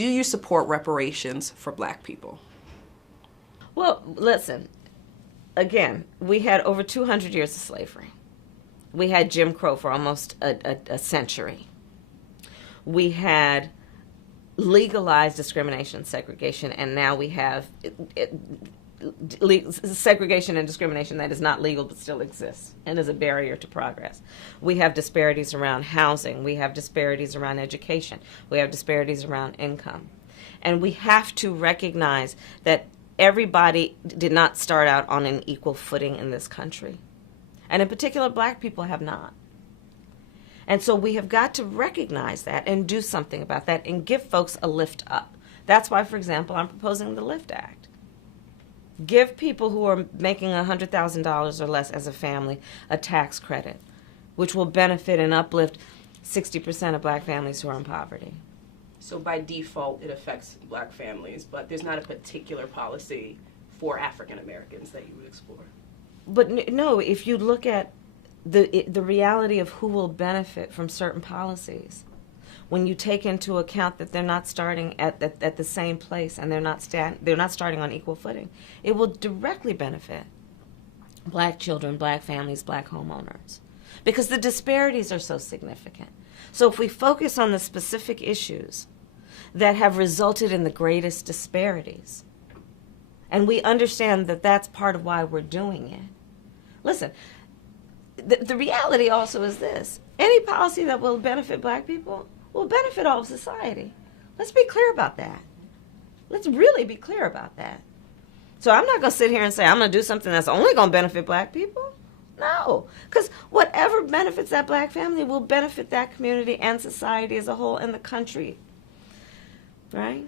Do you support reparations for Black people? Well, listen, again, we had over 200 years of slavery. We had Jim Crow for almost a century. We had legalized discrimination, segregation, and now we have segregation and discrimination that is not legal but still exists and is a barrier to progress. We have disparities around housing. We have disparities around education. We have disparities around income. And we have to recognize that everybody did not start out on an equal footing in this country. And in particular, Black people have not. And so we have got to recognize that and do something about that and give folks a lift up. That's why, for example, I'm proposing the LIFT Act. Give people who are making $100,000 or less as a family a tax credit, which will benefit and uplift 60% of Black families who are in poverty. So by default, it affects Black families, but there's not a particular policy for African Americans that you would explore. But no, if you look at the reality of who will benefit from certain policies, when you take into account that they're not starting at the same place and they're not starting on equal footing, it will directly benefit Black children, Black families, Black homeowners, because the disparities are so significant. So if we focus on the specific issues that have resulted in the greatest disparities, and we understand that that's part of why we're doing it. Listen, the reality also is this: any policy that will benefit Black people will benefit all of society. Let's be clear about that. Let's really be clear about that. So I'm not going to sit here and say I'm going to do something that's only going to benefit Black people. No, because whatever benefits that Black family will benefit that community and society as a whole and the country, right?